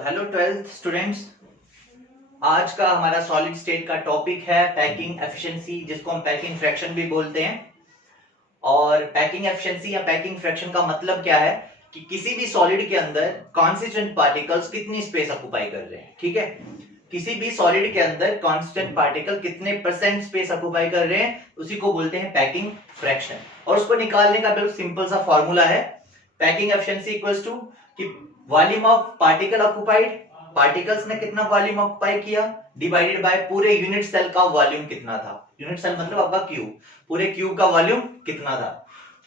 So hello 12th students, आज का हमारा सॉलिड स्टेट का टॉपिक है पैकिंग एफिशिएंसी, जिसको हम पैकिंग फ्रैक्शन भी बोलते हैं। और पैकिंग एफिशिएंसी या पैकिंग फ्रैक्शन का मतलब क्या है कि किसी भी सॉलिड के अंदर कॉन्स्टिट्यूएंट पार्टिकल्स कितनी स्पेस ऑक्युपाई कर रहे हैं। ठीक है, किसी भी सॉलिड के अंदर कॉन्स्टेंट पार्टिकल कितने परसेंट स्पेस ऑक्युपाई कर रहे हैं, उसी को बोलते हैं पैकिंग फ्रैक्शन। और उसको निकालने का बिल्कुल सिंपल सा फॉर्मूला है, पैकिंग एफिशिएंसी इक्वल्स टू कि volume of particle occupied, particles ने कितना वॉल्यूम ऑक्युपाई किया, डिवाइडेड बाय पूरे यूनिट सेल का वॉल्यूम कितना था। यूनिट सेल मतलब आपका क्यूब, पूरे क्यूब का वॉल्यूम कितना था।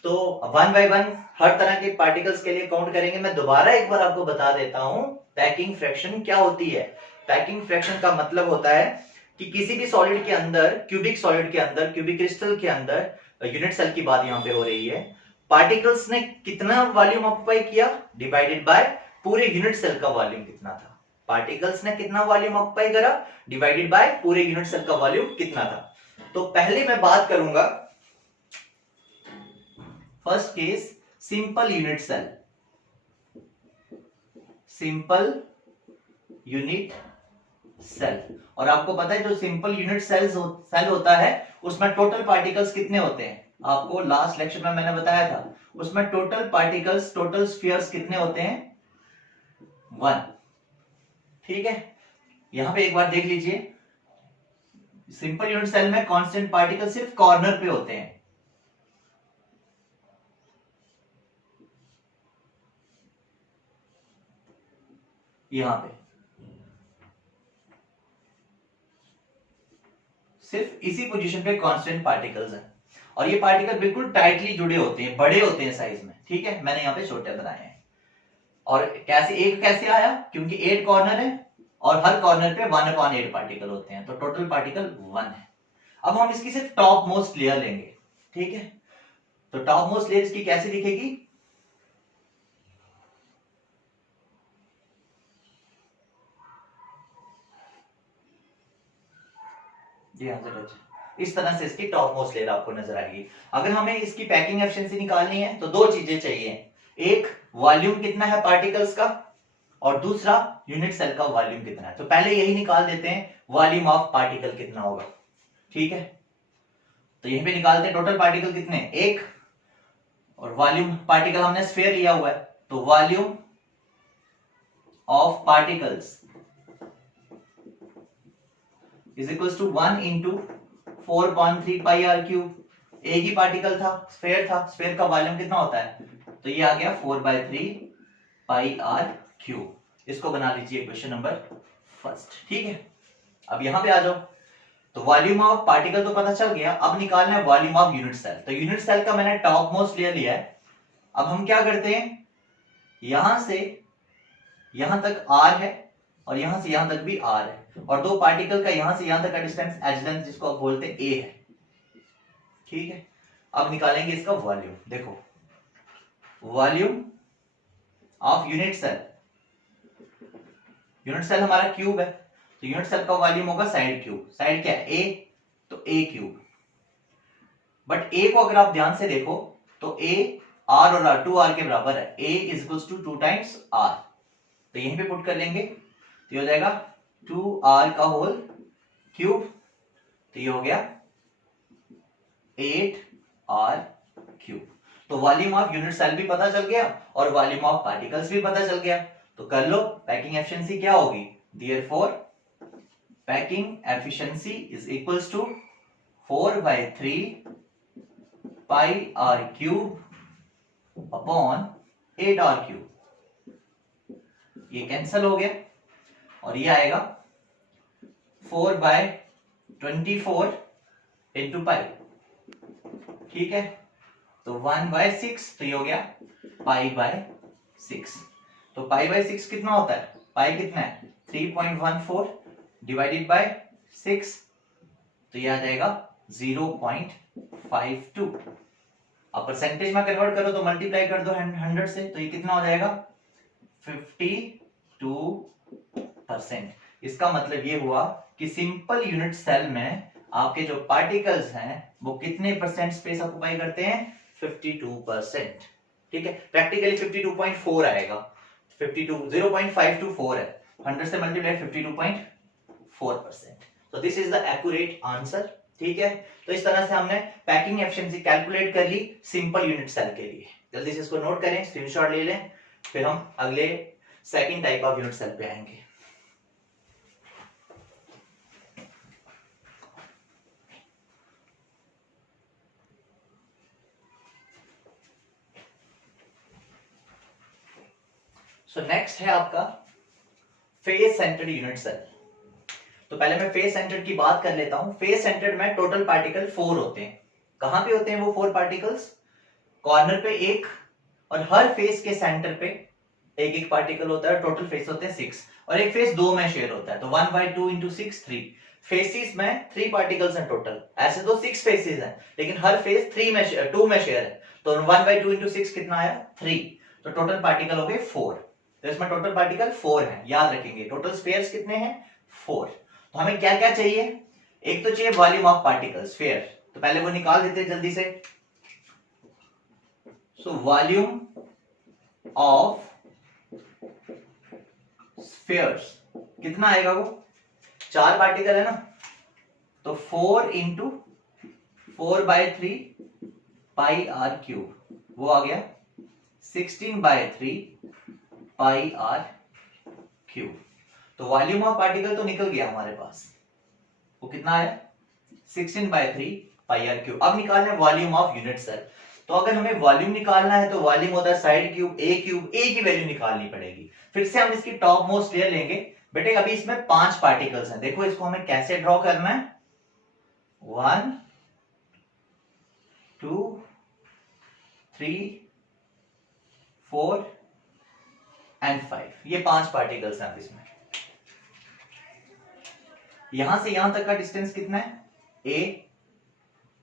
तो वन बाय वन हर तरह के पार्टिकल्स के लिए काउंट करेंगे। मैं दोबारा एक बार आपको बता देता हूं पैकिंग फ्रैक्शन क्या होती है। पैकिंग फ्रैक्शन का मतलब होता है कि किसी भी सॉलिड के अंदर, क्यूबिक सॉलिड के अंदर, क्यूबिक क्रिस्टल के अंदर, यूनिट सेल की बात यहां पे हो रही है, पार्टिकल्स ने कितना वॉल्यूम ऑक्युपाई किया डिवाइडेड बाय पूरे यूनिट सेल का वॉल्यूम कितना था। पार्टिकल्स ने कितना वॉल्यूम ऑक्युपाई करा डिवाइडेड बाय पूरे यूनिट सेल का वॉल्यूम कितना था। तो पहले मैं बात करूंगा first case simple unit cell, simple unit cell. और आपको पता है जो सिंपल यूनिट सेल होता है उसमें टोटल पार्टिकल्स कितने होते हैं, आपको लास्ट लेक्चर में मैंने बताया था। उसमें टोटल पार्टिकल्स, टोटल स्फीयर्स कितने होते हैं, 1। ठीक है, यहां पे एक बार देख लीजिए, सिंपल यूनिट सेल में कांस्टेंट पार्टिकल सिर्फ कॉर्नर पे होते हैं। यहां पे सिर्फ इसी पोजीशन पे कांस्टेंट पार्टिकल्स हैं, और ये पार्टिकल बिल्कुल टाइटली जुड़े होते हैं, बड़े होते हैं साइज में। ठीक है, मैंने यहां पे छोटे बनाए हैं। और कैसे एक कैसे आया, क्योंकि 8 कॉर्नर है और हर कॉर्नर पे 1/8 पार्टिकल होते हैं, तो टोटल पार्टिकल 1 है। अब हम इसकी सिर्फ टॉप मोस्ट लेयर लेंगे। ठीक है, तो टॉप मोस्ट लेयर इसकी कैसे दिखेगी, इस तरह से इसकी टॉप मोस्ट लेयर आपको नजर आएगी। अगर हमें इसकी पैकिंग एफिशिएंसी निकालनी है तो दो चीजें चाहिए, एक वॉल्यूम कितना है पार्टिकल्स का, और दूसरा यूनिट सेल का वॉल्यूम कितना है। तो पहले यही निकाल देते हैं, वॉल्यूम ऑफ पार्टिकल कितना होगा। ठीक है, तो यहीं पे निकालते हैं टोटल पार्टिकल कितने, 1, और वॉल्यूम पार्टिकल हमने स्फीयर लिया हुआ है, तो volume of particles is equals to 1 into 4.3 pi R cube. एक ही पार्टिकल था, स्फीयर था, स्फीयर का वॉल्यूम कितना होता है, तो ये आ गया 4/3 पाई आर क्यूब। इसको बना लीजिए क्वेश्चन नंबर फर्स्ट। ठीक है, अब यहां पे आ जाओ, तो वॉल्यूम ऑफ पार्टिकल तो पता चल गया, अब निकालना है वॉल्यूम ऑफ यूनिट सेल। तो यूनिट सेल का मैंने टॉप मोस्ट लेयर लिया है। अब हम क्या करते हैं, यहां से यहां तक आर है और यहां से यहां तक भी आर है, और दो पार्टिकल का यहां से यहां तक का डिस्टेंस एच लेंथ, जिसको आप बोलते हैं ए है। ठीक है, अब निकालेंगे इसका वॉल्यूम। देखो, volume of unit cell, unit cell हमारा क्यूब है, तो यूनिट सेल का वॉल्यूम होगा साइड क्यूब। साइड क्या है, ए, तो ए क्यूब। बट ए को अगर आप ध्यान से देखो तो ए आर और आर 2r के बराबर है, A is equals to 2 times r. तो यहीं पे पुट कर लेंगे, तो ये हो जाएगा 2r का होल क्यूब, तो ये हो गया 8r क्यूब। तो वॉल्यूम ऑफ यूनिट सेल भी पता चल गया और वॉल्यूम ऑफ पार्टिकल्स भी पता चल गया। तो कर लो, पैकिंग एफिशिएंसी क्या होगी, therefore packing efficiency is equals to 4/3 pi R cube upon 8r cube. ये कैंसिल हो गया और ये आएगा 4/24 इंटू पाई। ठीक है, तो 1/6, तो ये हो गया पाई/6। तो पाई/6 कितना होता है, पाई कितना है 3.14 डिवाइडेड बाय 6, तो ये आ जाएगा 0.52। अब परसेंटेज में कन्वर्ट करो तो मल्टीप्लाई कर दो 100 से, तो ये कितना हो जाएगा 52%। इसका मतलब ये हुआ कि सिंपल यूनिट सेल में आपके जो पार्टिकल्स हैं वो कितने परसेंट स्पेस ऑक्युपाई करते हैं, 52%। ठीक है, प्रैक्टिकली 52.4 आएगा, 52 0.524 है, 100 से मल्टीप्लाई 52.4%। तो this is the accurate answer. ठीक है, तो इस तरह से हमने पैकिंग एफिशिएंसी कैलकुलेट कर ली सिंपल यूनिट सेल के लिए। जल्दी से इसको नोट करें, स्क्रीनशॉट ले लें, फिर हम अगले second type of unit cell पे आएंगे। सो नेक्स्ट है आपका फेज सेंटर्ड यूनिट सेल। तो पहले मैं फेज सेंटर्ड की बात कर लेता हूं। फेज सेंटर्ड में टोटल पार्टिकल 4 होते हैं। कहां पे होते हैं वो 4 पार्टिकल्स? कॉर्नर पे एक, और हर फेस के सेंटर पे एक एक पार्टिकल होता है। टोटल फेस होते हैं 6, और एक फेस 2 में शेयर होता है। तो 1/2 into 6 3 फेसेस में 3 पार्टिकल्स हैं टोटल। ऐसे तो 6 फेसेस हैं, लेकिन हर फेस 2 में शेयर है। तो 1/2 into 6 कितना आया? 3। तो टोटल पार्टिकल हो गए 4। तो इसमें टोटल पार्टिकल 4 है, याद रखेंगे। टोटल स्फीयर्स कितने हैं? 4। तो हमें क्या क्या चाहिए? एक तो चाहिए वॉल्यूम ऑफ पार्टिकल स्फीयर, तो पहले वो निकाल देते हैं जल्दी से। सो वॉल्यूम ऑफ स्फीयर्स कितना आएगा? वो 4 पार्टिकल है ना, तो 4 into 4/3 पाई आर क्यूब, वो आ गया 16/3 पाई आर क्यूब। तो वॉल्यूम ऑफ पार्टिकल तो निकल गया हमारे पास, वो कितना आया? 16/3 पाई आर क्यूब। अब निकालना है वॉल्यूम ऑफ यूनिट सेल। तो अगर हमें वॉल्यूम निकालना है तो वॉल्यूम होता है साइड क्यूब, ए की वैल्यू निकालनी पड़ेगी। फिर से हम इसकी टॉप मोस्ट लेयर लेंगे। बेटे अभी इसमें 5 पार्टिकल्स हैं, देखो इसको हमें कैसे ड्रॉ करना है। 1 2 3 4 एंड 5, ये 5 पार्टिकल्स हैं इसमें। यहां से यहां तक का डिस्टेंस कितना है? ए।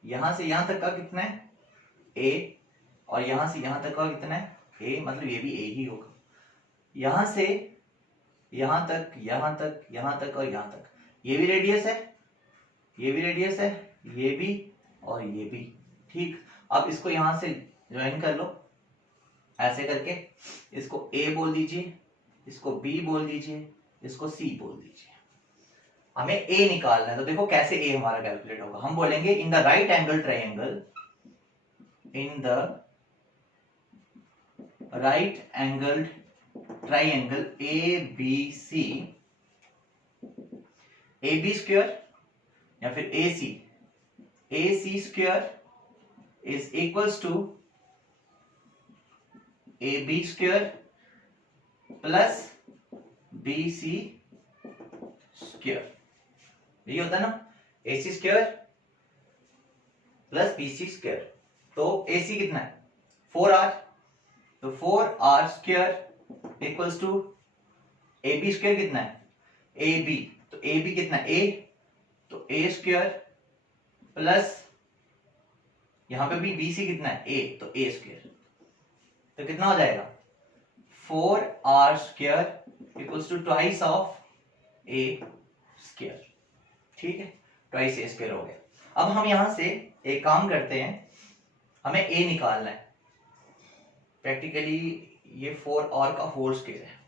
यहां से यहां तक का कितना है? ए। और यहां से यहां तक का कितना है? ए, मतलब ये भी ए ही होगा। यहां से यहां तक, यहां तक, यहां तक और यहां तक, ये भी रेडियस है, ये भी रेडियस है, ये भी और ये भी। ठीक, अब इसको यहां से ज्वाइन कर लो ऐसे करके। इसको ए बोल दीजिए, इसको बी बोल दीजिए, इसको सी बोल दीजिए। हमें ए निकालना है, तो देखो कैसे ए हमारा कैलकुलेट होगा। हम बोलेंगे in the right angle triangle, in the right angled triangle ABC, AB square या फिर AC square is equals to AB square plus BC square. यही होता है ना, AC square plus BC square. तो AC कितना है? 4R, तो 4R square equals to AB square कितना है? AB, तो AB कितना है? A, तो A स्क्वायर प्लस यहां पे भी BC कितना है? A, तो A स्क्वायर। तो कितना हो जाएगा? 4R square equals to twice of A square. ठीक है, ट्वाइस A स्क्वायर हो गया। अब हम यहां से एक काम करते हैं, हमें A निकालना है। प्रैक्टिकली ये 4R का होल स्क्वायर है,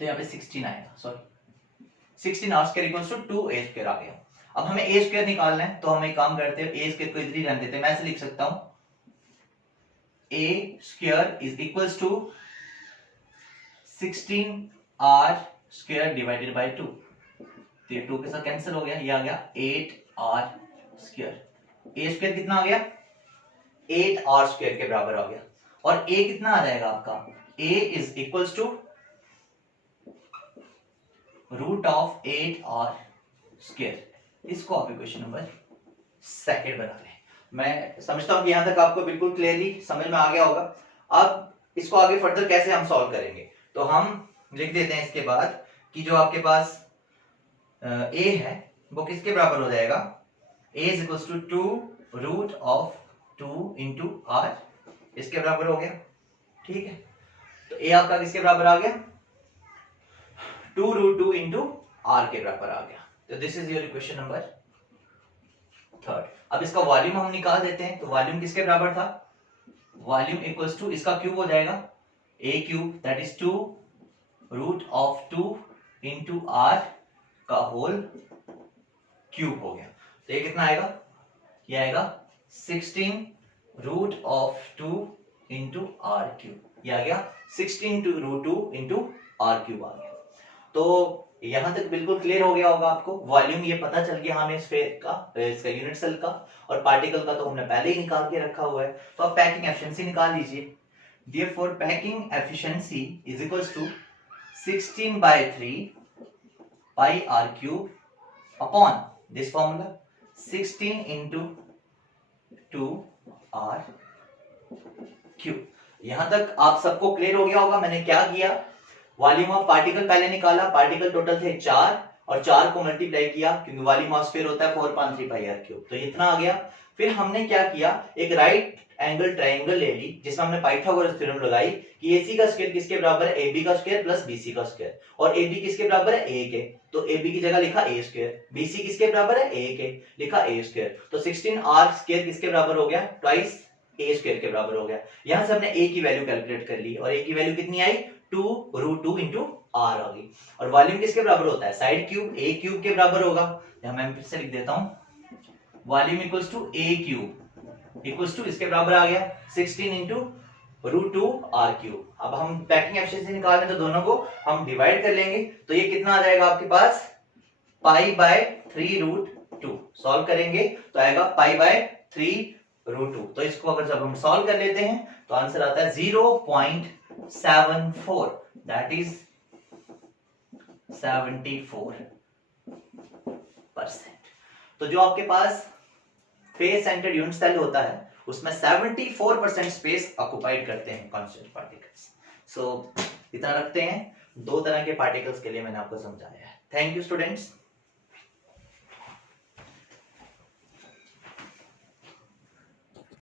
तो यहाँ पे 16 आएगा, sorry 16R square equals to 2A square आ गया। अब हमें A स्क्वायर निकालना है, तो हम एक काम करते हैं, A स्क्वायर को इधर ही रहने देते हैं। मैं ऐसे लिख सकता हूं, A square is equals to 16R square divided by 2। तो ये 2 के साथ कैंसिल हो गया, ये आ गया 8R स्क्वायर। A स्क्वायर कितना आ गया? 8R स्क्वायर के बराबर आ गया। और A कितना आ जाएगा आपका? A is equals to root of 8R square. इसको आप इक्वेशन नंबर 2 बना लें। मैं समझता हूं कि यहां तक आपको बिल्कुल क्लियरली समझ में आ गया होगा। अब इसको आगे फर्दर कैसे हम सॉल्व करेंगे, तो हम लिख देते हैं इसके बाद कि जो आपके पास A है वो किसके बराबर हो जाएगा? A is equals to 2 root of 2 into R, इसके बराबर हो गया। ठीक है, तो A आपका किसके बराबर आ गया? 2 रूट 2 इंटू R के बराबर आ गया। तो this is your equation number 3। अब इसका वॉल्यूम हम निकाल देते हैं। तो वॉल्यूम किसके बराबर था? वॉल्यूम इक्वल्स टू, इसका क्यूब हो जाएगा A cube, that is 2 root of 2 into r का होल क्यूब हो गया। तो ये कितना आएगा, ये आएगा 16 root of 2 into r cube, ये आ गया 16 two root 2 into r cube आ गया। तो यहां तक बिल्कुल क्लियर हो गया होगा आपको, वॉल्यूम ये पता चल गया हमें स्फीयर का, इसका यूनिट सेल का, और पार्टिकल का तो हमने पहले ही निकाल के रखा हुआ है। तो अब पैकिंग एफिशिएंसी निकाल लीजिए। Therefore packing efficiency is equals to 16/3 pi r cube upon this formula 16 into 2 r cube। यहां तक आप सबको क्लियर हो गया होगा मैंने क्या किया। वॉल्यूम ऑफ पार्टिकल पहले निकाला, पार्टिकल टोटल थे 4 और 4 को मल्टीप्लाई किया क्योंकि वॉल्यूम ऑफ स्फीयर होता है 4.3 पाई आर क्यूब, तो इतना आ गया। फिर हमने क्या किया, एक राइट एंगल ट्रायंगल ले ली जिसमें हमने पाइथागोरस थ्योरम लगाई कि AC का स्क्वायर किसके बराबर है, AB का स्क्वायर प्लस BC का स्क्वायर, और AB किसके बराबर है, A के, तो AB की जगह लिखा A स्क्वायर, BC किसके बराबर है, A के, लिखा A स्क्वायर, तो 16R स्क्वायर किसके बराबर हो गया, ट्वाइस A स्क्वायर के बराबर हो गया। यहां से हमने A की वैल्यू कैलकुलेट कर ली और A की वैल्यू कितनी आई, 2 रूट 2 इंटू आर आ गई। और वॉल्यूम किसके बराबर होता है, साइड क्यूब A क्यूब के बराबर होगा। यहां मैं फिर से लिख देता हूं, volume equals to A cube equals to इसके बराबर आ गया 16 इंटू रूट 2 आर क्यूब। अब हम पैकिंग एफिशिएंसी निकालने तो दोनों को हम डिवाइड कर लेंगे, तो ये कितना आ जाएगा आपके पास, पाई बाय 3 रूट 2। सॉल्व करेंगे तो आएगा पाई बाय 3 रूट 2। तो इसको अगर जब हम सॉल्व कर लेते हैं तो आंसर आता है 0.74, दैट इज 74%। तो जो आपके पास फेस सेंटर्ड यूनिट सेल होता है उसमें 74% स्पेस ऑक्युपाइड करते हैं कांस्टेंट पार्टिकल्स। सो इतना रखते हैं, दो तरह के पार्टिकल्स के लिए मैंने आपको समझाया है। Thank you students.